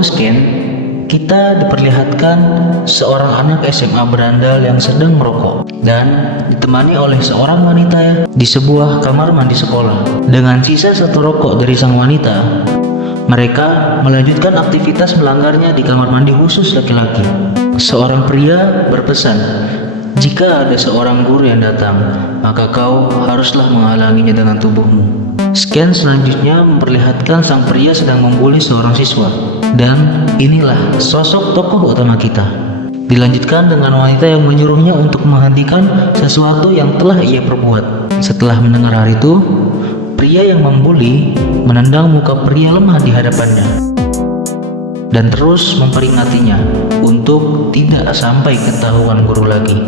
awal scan, kita diperlihatkan seorang anak SMA berandal yang sedang merokok dan ditemani oleh seorang wanita di sebuah kamar mandi sekolah. Dengan sisa satu rokok dari sang wanita, mereka melanjutkan aktivitas melanggarnya di kamar mandi khusus laki-laki. Seorang pria berpesan, "Jika ada seorang guru yang datang, maka kau haruslah menghalanginya dengan tubuhmu." Scan selanjutnya memperlihatkan sang pria sedang membuli seorang siswa. Dan inilah sosok tokoh utama kita. Dilanjutkan dengan wanita yang menyuruhnya untuk menghentikan sesuatu yang telah ia perbuat. Setelah mendengar hal itu, pria yang membuli menendang muka pria lemah di hadapannya dan terus memperingatinya untuk tidak sampai ketahuan guru lagi.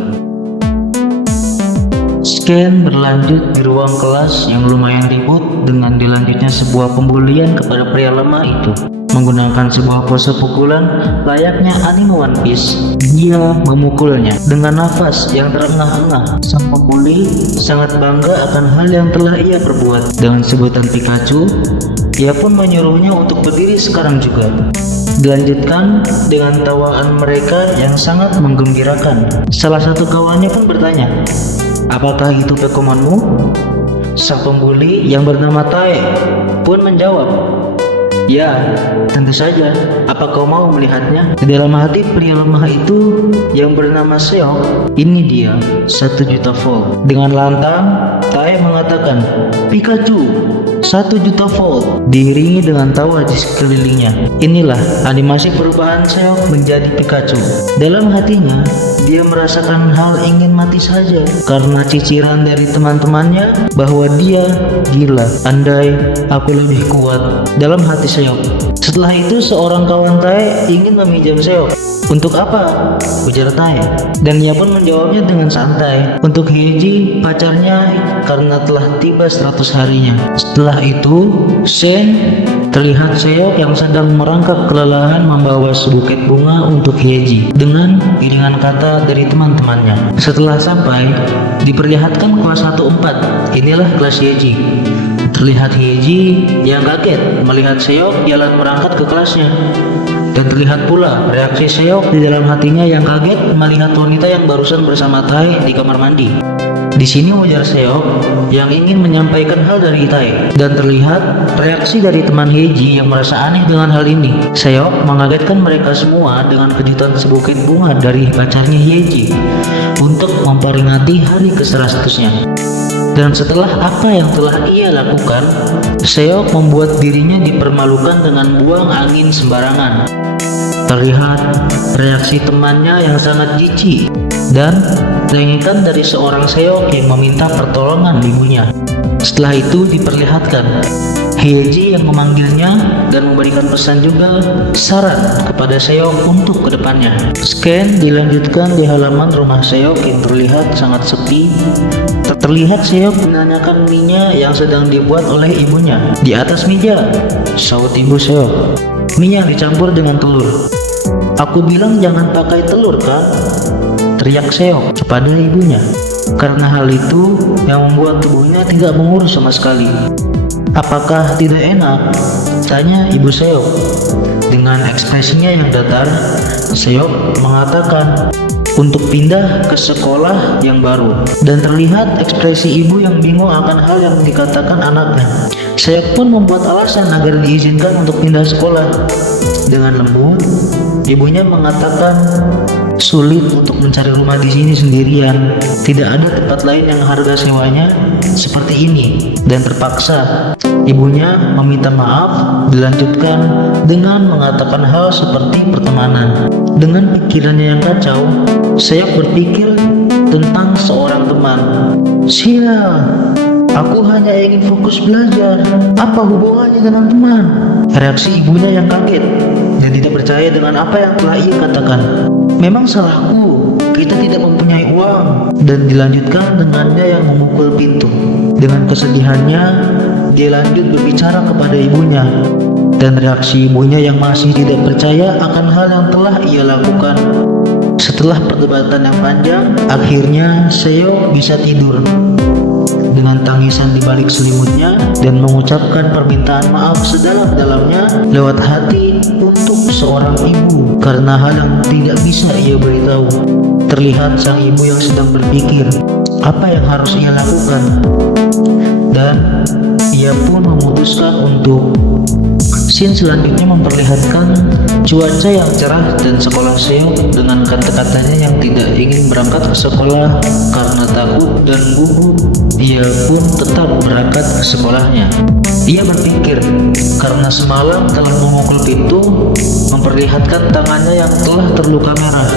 Scan berlanjut di ruang kelas yang lumayan ribut dengan dilanjutnya sebuah pembulian kepada pria lemah itu. Menggunakan sebuah pose pukulan layaknya anime One Piece, dia memukulnya dengan nafas yang terengah-engah. Sang pembuli sangat bangga akan hal yang telah ia perbuat. Dengan sebutan Pikachu, ia pun menyuruhnya untuk berdiri sekarang juga. Dilanjutkan dengan tawaan mereka yang sangat menggembirakan. Salah satu kawannya pun bertanya, "Apakah itu Pokemonmu?" Sang pembuli yang bernama Tae pun menjawab, "Ya, tentu saja. Apa kau mau melihatnya?" Di dalam hati pria lemah itu yang bernama Seok, "Ini dia, 1 juta volt." Dengan lantang, Tae mengatakan, "Pikachu, 1 juta volt." Diiringi dengan tawa di sekelilingnya. Inilah animasi perubahan Seok menjadi Pikachu. Dalam hatinya, dia merasakan hal ingin mati saja karena ciciran dari teman-temannya bahwa dia gila. Andai aku lebih kuat, dalam hati Seok. Setelah itu seorang kawan Tae ingin meminjam Seok. "Untuk apa?" ujar Tae. Dan ia pun menjawabnya dengan santai, "Untuk Hyeji, pacarnya, karena telah tiba 100 harinya." Setelah itu, terlihat Seok yang sedang merangkak kelelahan membawa sebuket bunga untuk Hyeji dengan iringan kata dari teman-temannya. Setelah sampai, diperlihatkan kelas 1-4. Inilah kelas Hyeji. Terlihat Hyeji yang kaget melihat Seok jalan berangkat ke kelasnya. Dan terlihat pula reaksi Seok di dalam hatinya yang kaget melihat wanita yang barusan bersama Tae di kamar mandi. Di sini wajar Seok yang ingin menyampaikan hal dari Tae, dan terlihat reaksi dari teman Hyeji yang merasa aneh dengan hal ini. Seok mengagetkan mereka semua dengan kejutan sebuket bunga dari pacarnya Hyeji untuk memperingati hari ke-100-nya. Dan setelah apa yang telah ia lakukan, Seok membuat dirinya dipermalukan dengan buang angin sembarangan. Terlihat reaksi temannya yang sangat jijik dan cengitan dari seorang Seok yang meminta pertolongan ibunya. Setelah itu diperlihatkan Hyeji yang memanggilnya dan memberikan pesan juga saran kepada Seok untuk kedepannya. Scan dilanjutkan di halaman rumah Seok yang terlihat sangat sepi. Terlihat Seok menanyakan mie-nya yang sedang dibuat oleh ibunya. "Di atas meja," saut ibu Seok. "Mie-nya dicampur dengan telur." "Aku bilang jangan pakai telur kan?" teriak Seok kepada ibunya. Karena hal itu yang membuat tubuhnya tidak mengurus sama sekali. "Apakah tidak enak?" tanya ibu Seok. Dengan ekspresinya yang datar, Seok mengatakan untuk pindah ke sekolah yang baru, dan terlihat ekspresi ibu yang bingung akan hal yang dikatakan anaknya. Seok pun membuat alasan agar diizinkan untuk pindah sekolah. Dengan lembut, ibunya mengatakan sulit untuk mencari rumah di sini sendirian. Tidak ada tempat lain yang harga sewanya seperti ini, dan terpaksa ibunya meminta maaf. Dilanjutkan dengan mengatakan hal seperti pertemanan. Dengan pikirannya yang kacau, Seok berpikir tentang seorang teman. "Sial, aku hanya ingin fokus belajar. Apa hubungannya dengan teman?" Reaksi ibunya yang kaget dan tidak percaya dengan apa yang telah ia katakan. "Memang salahku, kita tidak mempunyai uang." Dan dilanjutkan dengannya yang memukul pintu. Dengan kesedihannya, dia lanjut berbicara kepada ibunya. Dan reaksi ibunya yang masih tidak percaya akan hal yang telah ia lakukan. Setelah perdebatan yang panjang, akhirnya Seok bisa tidur. dengan tangisan di balik selimutnya dan mengucapkan permintaan maaf sedalam-dalamnya lewat hati untuk seorang ibu karena hal yang tidak bisa ia beritahu. Terlihat sang ibu yang sedang berpikir apa yang harus ia lakukan, dan ia pun memutuskan untuk. Scene selanjutnya memperlihatkan cuaca yang cerah dan sekolah Seok dengan kata-katanya yang tidak ingin berangkat ke sekolah karena takut dan gugup. Ia pun tetap berangkat ke sekolahnya. Ia berpikir karena semalam telah memukul pintu memperlihatkan tangannya yang telah terluka merah.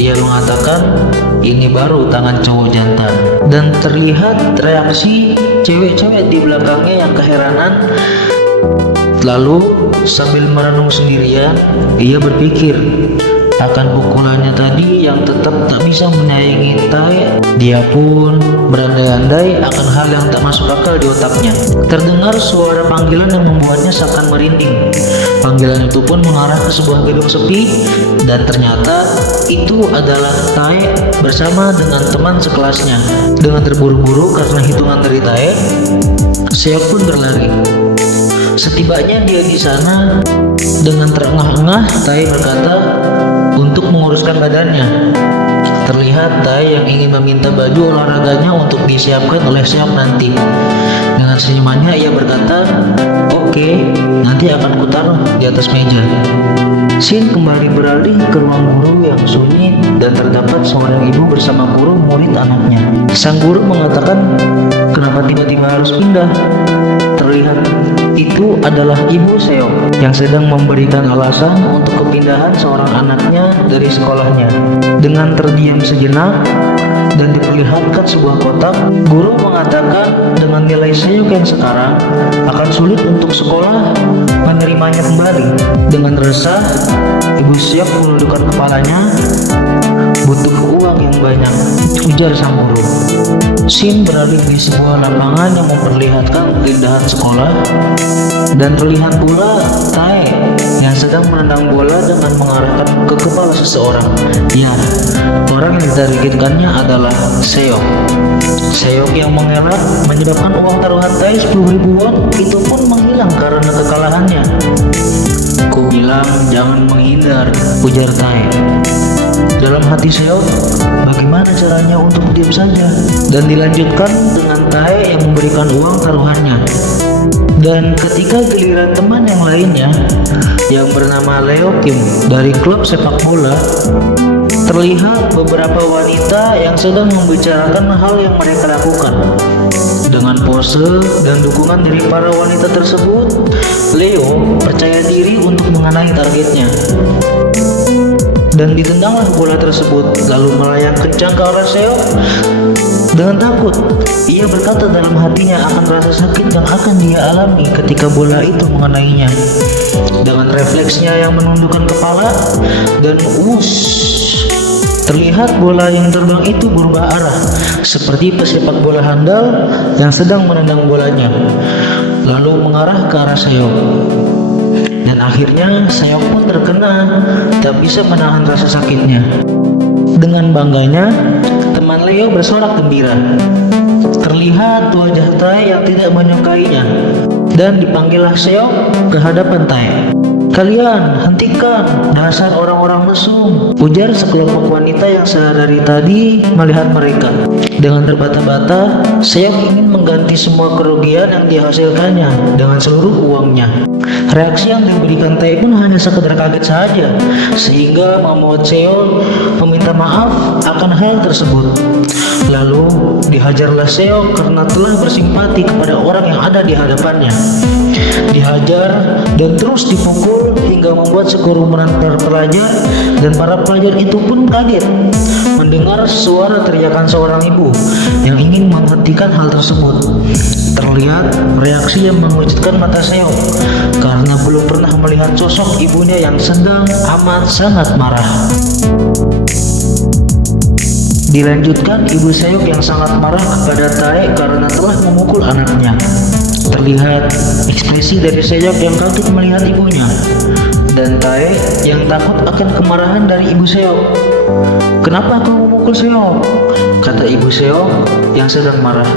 Ia mengatakan ini baru tangan cowok jantan, dan terlihat reaksi cewek-cewek di belakangnya yang keheranan. Lalu sambil merenung sendirian, ia berpikir akan pukulannya tadi yang tetap tak bisa menyayangi Tae. Dia pun berandai-andai akan hal yang tak masuk akal di otaknya. Terdengar suara panggilan yang membuatnya seakan merinding. Panggilan itu pun mengarah ke sebuah gedung sepi, dan ternyata itu adalah Tae bersama dengan teman sekelasnya. Dengan terburu-buru karena hitungan dari Tae, Seok pun berlari. Setibanya dia di sana, dengan terengah-engah Tae berkata untuk menguruskan badannya. Terlihat Tae yang ingin meminta baju olahraganya untuk disiapkan oleh Seok nanti. Dengan senyumannya ia berkata, "Oke, nanti akan kutaruh di atas meja." Scene kembali beralih ke ruang guru yang sunyi dan terdapat seorang ibu bersama guru murid anaknya. Sang guru mengatakan, "Kenapa tiba-tiba harus pindah?" Terlihat itu adalah ibu Seok yang sedang memberikan alasan untuk kepindahan seorang anaknya dari sekolahnya. Dengan terdiam sejenak dan diperlihatkan sebuah kotak, guru mengatakan dengan nilai Seok yang sekarang akan sulit untuk sekolah menerimanya kembali. Dengan resah, ibu Seok menundukkan kepalanya. "Butuh uang yang banyak," ujar sang guru. Scene beralih di sebuah lapangan yang memperlihatkan keindahan sekolah, dan terlihat pula Tae yang sedang menendang bola dengan mengarahkan ke kepala seseorang. Ya, orang yang ditargetkannya adalah Seok. Seok yang mengelak menyebabkan uang taruhan Tae 10.000 won itu pun menghilang karena kekalahannya. "Ku bilang jangan menghindar," ujar Tae. Dalam hati Seok, bagaimana caranya untuk diam saja? Dan dilanjutkan dengan Tae yang memberikan uang taruhannya. Dan ketika giliran teman yang lainnya yang bernama Leo Kim dari klub sepak bola, terlihat beberapa wanita yang sedang membicarakan hal yang mereka lakukan. Dengan pose dan dukungan dari para wanita tersebut, Leo percaya diri untuk mengenai targetnya. Dan ditendanglah bola tersebut lalu melayang kencang ke arah Seok. Dengan takut, ia berkata dalam hatinya akan rasa sakit yang akan dia alami ketika bola itu mengenainya. Dengan refleksnya yang menundukkan kepala dan terlihat bola yang terbang itu berubah arah seperti pesepak bola handal yang sedang menendang bolanya, lalu mengarah ke arah Seok. Dan akhirnya Seok pun terkena, tak bisa menahan rasa sakitnya. Dengan bangganya, teman Leo bersorak gembira. Terlihat wajah Tae yang tidak menyukainya, dan dipanggillah Seok ke hadapan Tae. "Kalian hentikan, dasar orang-orang mesum," ujar sekelompok wanita yang sedari tadi melihat mereka. Dengan terbata-bata, Seok ingin mengganti semua kerugian yang dihasilkannya dengan seluruh uangnya. Reaksi yang diberikan Tae pun hanya sekedar kaget saja, sehingga membuat Seok meminta maaf akan hal tersebut. Lalu dihajarlah Seok karena telah bersimpati kepada orang yang ada di hadapannya. Dihajar dan terus dipukul hingga membuat sekerumunan para pelajar, dan para pelajar itu pun kaget mendengar suara teriakan seorang ibu yang ingin menghentikan hal tersebut. Terlihat reaksi yang mengejutkan mata Seok karena belum pernah melihat sosok ibunya yang sedang amat sangat marah. Dilanjutkan ibu Seok yang sangat marah kepada Tae karena telah memukul anaknya. Terlihat ekspresi dari Seok yang kaget melihat ibunya, dan Tae yang takut akan kemarahan dari Ibu Seok. "Kenapa kau memukul Seok?" kata Ibu Seok yang sedang marah.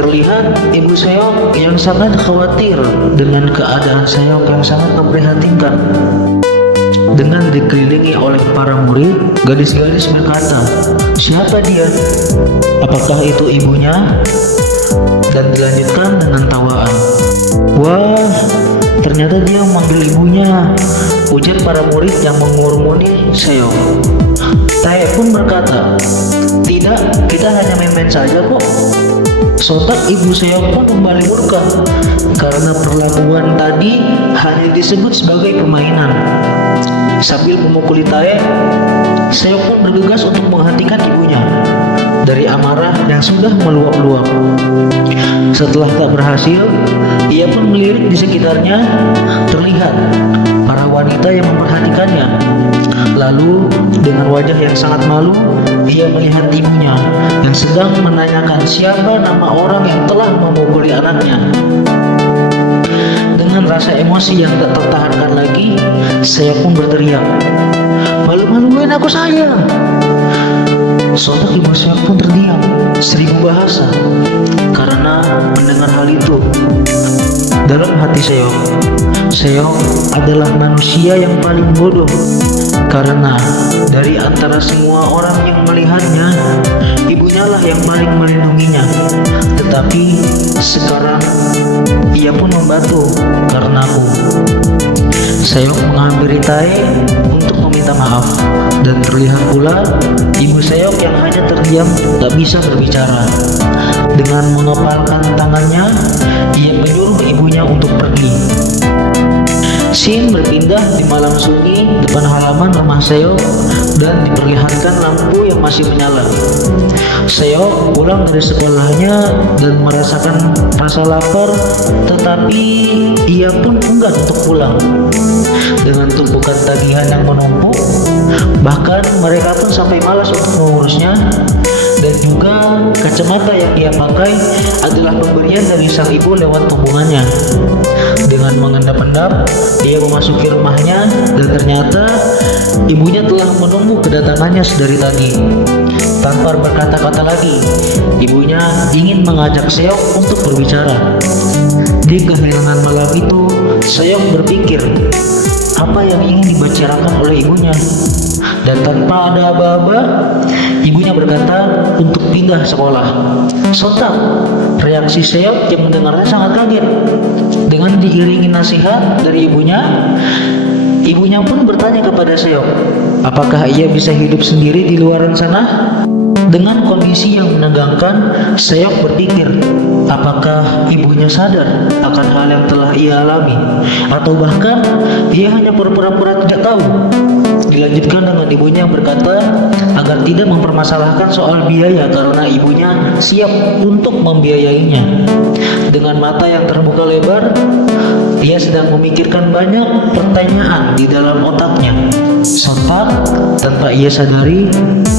Terlihat Ibu Seok yang sangat khawatir dengan keadaan Seok yang sangat memprihatinkan. Dengan dikelilingi oleh para murid, gadis-gadis berkata, "Siapa dia? Apakah itu ibunya?" Dan dilanjutkan dengan tawaan. "Wah, ternyata dia memanggil ibunya," ujar para murid yang mengurumuni Seok. Tae pun berkata, "Tidak, kita hanya main-main saja kok." Sontak Ibu Seok pun kembali murka karena perlakuan tadi hanya disebut sebagai permainan. Sambil memukuli Tae, Seok pun bergegas untuk menghentikan ibunya dari amarah yang sudah meluap-luap. Setelah tak berhasil, ia pun melirik di sekitarnya. Terlihat para wanita yang memperhatikannya. Lalu dengan wajah yang sangat malu, ia melihat ibunya yang sedang menanyakan siapa nama orang yang telah memukuli anaknya. Dengan rasa emosi yang tak tertahankan lagi, saya pun berteriak, "Malu-maluin aku saya!" Sontak Ibu Seok pun terdiam, seribu bahasa, karena mendengar hal itu. Dalam hati Seok adalah manusia yang paling bodoh, karena dari antara semua orang yang melihatnya, ibunya lah yang paling melindunginya. Tetapi sekarang ia pun membantu karena aku. Seok menghampiri Tae untuk meminta maaf, dan terlihat pula Ibu Seok yang hanya terdiam, tak bisa berbicara. Dengan mengepalkan tangannya, ia menyuruh ibunya untuk pergi. Scene berpindah di malam sunyi depan halaman rumah Seok dan diperlihatkan lampu yang masih menyala. Seok pulang dari sekolahnya dan merasakan rasa lapar, tetapi ia pun enggan untuk pulang. Dengan tumpukan tagihan yang menumpuk, bahkan mereka pun sampai malas untuk mengurusnya. Dan juga kacamata yang ia pakai adalah pemberian dari sang ibu lewat tabungannya. Dengan mengendap-endap, dia memasuki rumahnya dan ternyata ibunya telah menunggu kedatangannya sedari tadi. Tanpa berkata-kata lagi, ibunya ingin mengajak Seok untuk berbicara. Di keheningan malam itu, Seok berpikir apa yang ingin dibicarakan oleh ibunya. Dan tanpa ada aba-aba, ibunya berkata untuk pindah sekolah. Sontak reaksi Seok yang mendengarnya sangat kaget. Dengan diiringi nasihat dari ibunya pun bertanya kepada Seok, apakah ia bisa hidup sendiri di luaran sana? Dengan kondisi yang menegangkan, Seok berpikir, apakah ibunya sadar akan hal yang telah ia alami, atau bahkan ia hanya pura-pura tidak tahu. Dilanjutkan dengan ibunya berkata agar tidak mempermasalahkan soal biaya karena ibunya siap untuk membiayainya. Dengan mata yang terbuka lebar, ia sedang memikirkan banyak pertanyaan di dalam otaknya. Sontak, tanpa ia sadari,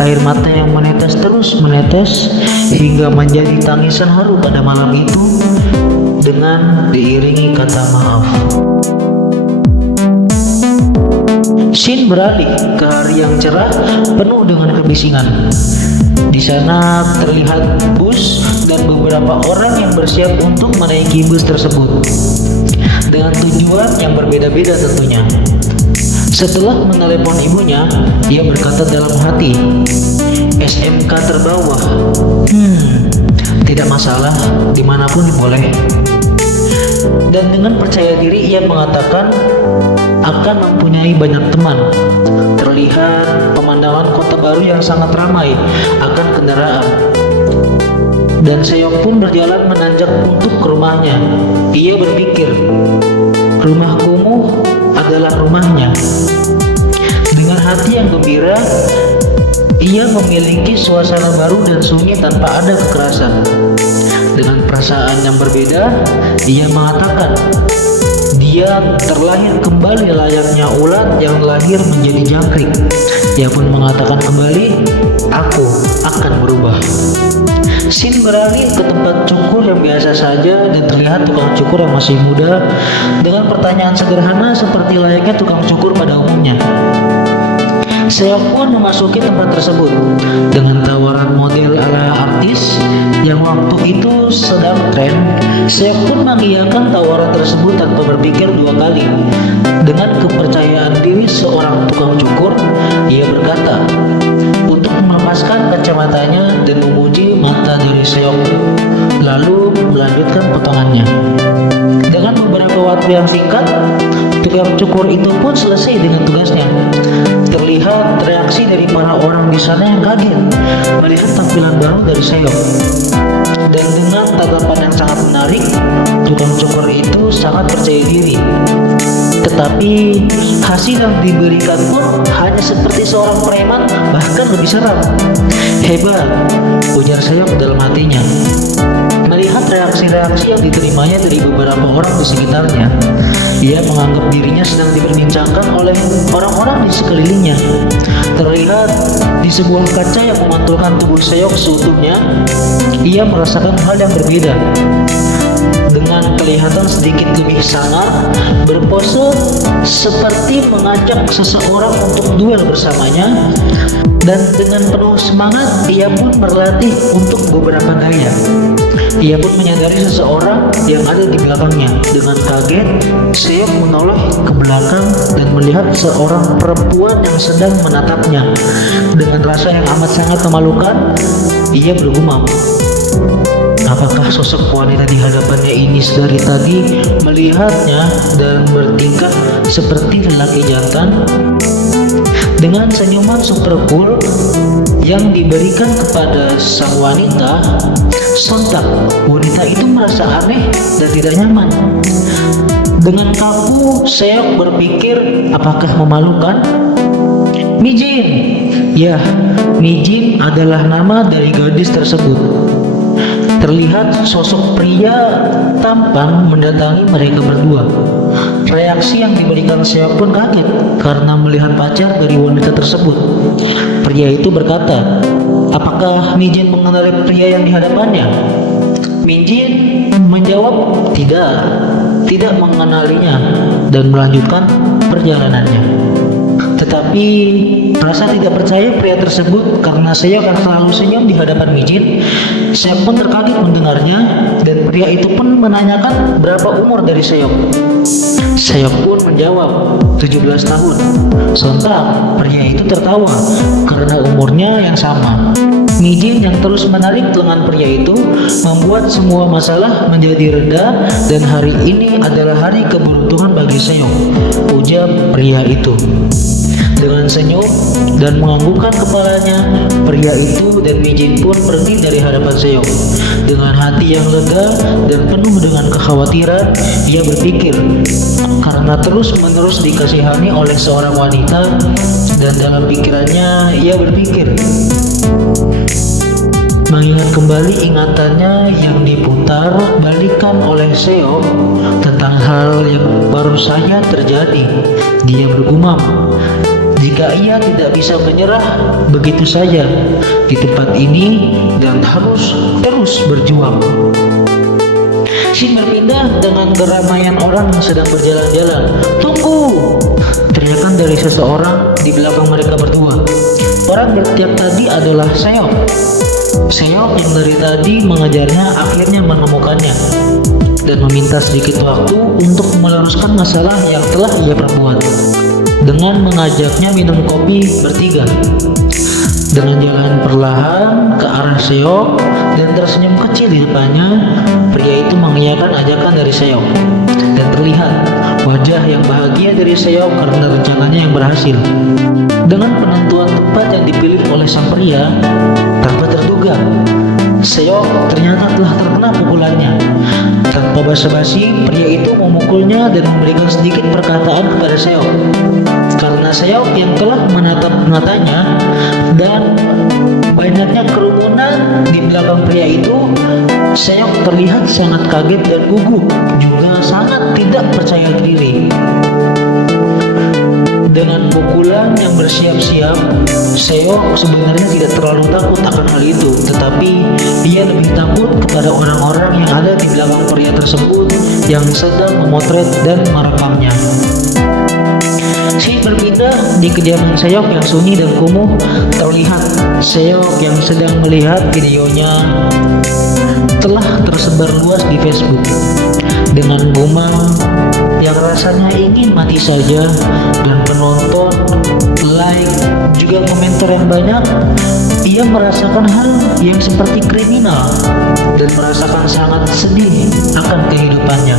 air mata yang terus menetes hingga menjadi tangisan haru pada malam itu dengan diiringi kata maaf. Scene beralih ke hari yang cerah penuh dengan kebisingan. Di sana terlihat bus dan beberapa orang yang bersiap untuk menaiki bus tersebut dengan tujuan yang berbeda-beda tentunya. Setelah menelepon ibunya, ia berkata dalam hati, SMK terbawah. Tidak masalah, dimanapun boleh. Dan dengan percaya diri ia mengatakan akan mempunyai banyak teman. Terlihat pemandangan kota baru yang sangat ramai akan kendaraan. Dan Seok pun berjalan menanjak untuk ke rumahnya. Ia berpikir, rumah kumuh adalah rumahnya. Dengan hati yang gembira, ia memiliki suasana baru dan sunyi tanpa ada kekerasan. Dengan perasaan yang berbeda, ia mengatakan dia terlahir kembali layaknya ulat yang lahir menjadi jangkrik. Ia pun mengatakan kembali, aku akan berubah. Scene beralih ke tempat cukur yang biasa saja dan terlihat tukang cukur yang masih muda dengan pertanyaan sederhana seperti layaknya tukang cukur pada umumnya. Seok pun memasuki tempat tersebut dengan tawaran model ala artis yang waktu itu sedang tren. Seok pun mengiyakan tawaran tersebut tanpa berpikir dua kali. Dengan kepercayaan diri seorang tukang cukur, ia berkata untuk melepaskan kacamatanya dan memuji mata dari Seok, lalu melanjutkan potongannya. Dengan beberapa waktu yang singkat, tukang cukur itu pun selesai dengan tugasnya. Terlihat reaksi dari para orang di sana yang kaget melihat tampilan baru dari Seok. Dan dengan tatapan yang sangat menarik, tukang cukur itu sangat percaya diri. Tetapi hasil yang diberikan pun hanya seperti seorang preman, bahkan lebih seram. Hebat, ujar Seok dalam hatinya. Melihat reaksi-reaksi yang diterimanya dari beberapa orang di sekitarnya, ia menganggap dirinya sedang diperbincangkan oleh orang-orang di sekelilingnya. Terlihat di sebuah kaca yang memantulkan tubuh Seok seutuhnya, ia merasakan hal yang berbeda. Dengan kelihatan sedikit lebih sangar, berpose seperti mengajak seseorang untuk duel bersamanya, dan dengan penuh semangat ia pun berlatih untuk beberapa gaya. Ia pun menyadari seseorang yang ada di belakangnya. Dengan kaget, Seok menoleh ke belakang dan melihat seorang perempuan yang sedang menatapnya. Dengan rasa yang amat sangat memalukan, ia bergumam, apakah sosok wanita di hadapannya ini sedari tadi melihatnya dan bertingkah seperti lelaki jantan? Dengan senyuman super cool yang diberikan kepada sang wanita, sontak wanita itu merasa aneh dan tidak nyaman. Dengan kaku, Seok berpikir, apakah memalukan? Mijin. Ya, Mijin adalah nama dari gadis tersebut. Terlihat sosok pria tampan mendatangi mereka berdua. Reaksi yang diberikan Seok pun kaget karena melihat pacar dari wanita tersebut. Pria itu berkata, apakah Mijin mengenali pria yang di hadapannya? Mijin menjawab, tidak mengenalinya, dan melanjutkan perjalanannya. Tetapi rasa tidak percaya pria tersebut karena Seok akan selalu senyum di hadapan Mijin. Seok pun terkaget mendengarnya, dan pria itu pun menanyakan berapa umur dari Seok. Seok pun menjawab 17 tahun. Sontak pria itu tertawa karena umurnya yang sama. Mijin yang terus menarik lengan pria itu membuat semua masalah menjadi reda, dan hari ini adalah hari keberuntungan bagi Seok, ujar pria itu. Dengan senyum dan menganggukkan kepalanya, pria itu dan Mijin pun pergi dari hadapan Seok. Dengan hati yang lega dan penuh dengan kekhawatiran, ia berpikir, karena terus-menerus dikasihani oleh seorang wanita, dan dalam pikirannya ia berpikir, mengingat kembali ingatannya yang diputar balikan oleh Seok tentang hal yang baru saja terjadi. Dia bergumam, jika ia tidak bisa menyerah begitu saja di tempat ini dan harus terus berjuang. Scene berpindah dengan keramaian orang yang sedang berjalan-jalan. Tunggu! Teriakan dari seseorang di belakang mereka berdua. Orang yang tiap tadi adalah Seok. Seok yang dari tadi mengejarnya akhirnya menemukannya dan meminta sedikit waktu untuk meluruskan masalah yang telah ia perbuat, dengan mengajaknya minum kopi bertiga. Dengan jalan perlahan ke arah Seok dan tersenyum kecil di depannya, pria itu mengiyakan ajakan dari Seok, dan terlihat wajah yang bahagia dari Seok karena rencananya yang berhasil. Dengan penentuan tempat yang dipilih oleh sang pria, tanpa terduga, Seok ternyata telah terkena pukulannya. Tanpa basa-basi, pria itu memukulnya dan memberikan sedikit perkataan kepada Seok. Karena Seok yang telah menatap matanya dan banyaknya kerumunan di belakang pria itu, Seok terlihat sangat kaget dan gugup, juga sangat tidak percaya diri. Dengan pukulan yang bersiap-siap, Seok sebenarnya tidak terlalu takut akan hal itu, tetapi ia lebih takut kepada orang-orang yang ada di belakang pria tersebut yang sedang memotret dan merekamnya. Si berpindah di kediaman Seok yang sunyi dan kumuh. Terlihat Seok yang sedang melihat videonya telah tersebar luas di Facebook. Dengan gumam yang rasanya ingin mati saja, dan penonton, like, juga komentar yang banyak, ia merasakan hal yang seperti kriminal dan merasakan sangat sedih akan kehidupannya.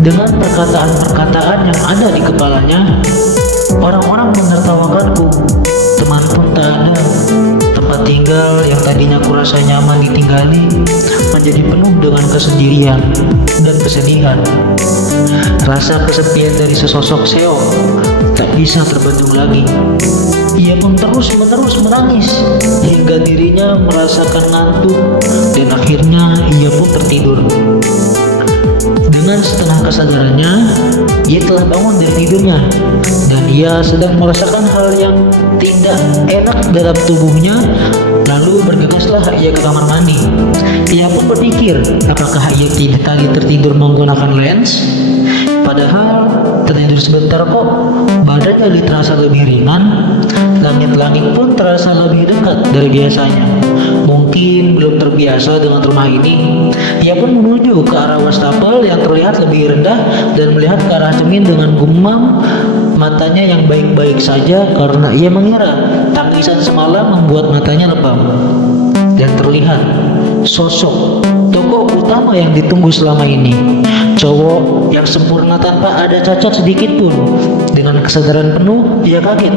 Dengan perkataan-perkataan yang ada di kepalanya, orang-orang menertawakanku, teman pun tak ada, tempat tinggal yang tadinya kurasa nyaman ditinggali menjadi penuh dengan kesendirian dan kesedihan. Rasa kesepian dari sesosok Seok tak bisa terbendung lagi. Ia pun terus-menerus menangis hingga dirinya merasakan ngantuk dan akhirnya ia pun tertidur. Dengan setengah kesadarannya, ia telah bangun dari tidurnya dan ia sedang merasakan hal yang tidak enak dalam tubuhnya. Lalu bergegaslah ia ke kamar mandi. Ia pun berpikir, apakah ia tadi tertidur menggunakan lens? Padahal tertidur sebentar kok, badannya jadi terasa lebih ringan. Langit-langit pun terasa lebih dekat dari biasanya. Mungkin belum terbiasa dengan rumah ini. Ia pun menuju ke arah wastafel yang terlihat lebih rendah dan melihat ke arah cermin dengan gumam matanya yang baik-baik saja, karena ia mengira tangisan semalam membuat matanya lebam. Dan terlihat sosok tokoh utama yang ditunggu selama ini, cowok yang sempurna tanpa ada cacat sedikit pun. Dengan kesadaran penuh, ia kaget,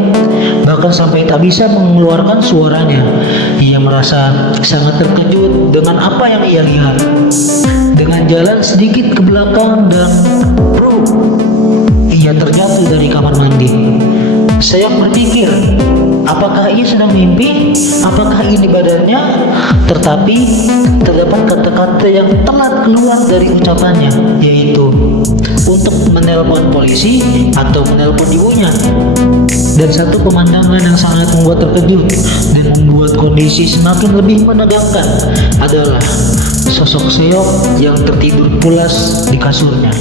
bahkan sampai tak bisa mengeluarkan suaranya. Ia merasa sangat terkejut dengan apa yang ia lihat. Dengan jalan sedikit ke belakang dan ia terjatuh dari kamar mandi. Saya berpikir, apakah ia sedang mimpi? Apakah ini badannya? Tetapi terdapat kata-kata yang telat keluar dari ucapannya, yaitu untuk menelpon polisi atau menelpon ibunya. Dan satu pemandangan yang sangat membuat terkejut dan membuat kondisi semakin lebih menegangkan adalah sosok Seok yang tertidur pulas di kasurnya.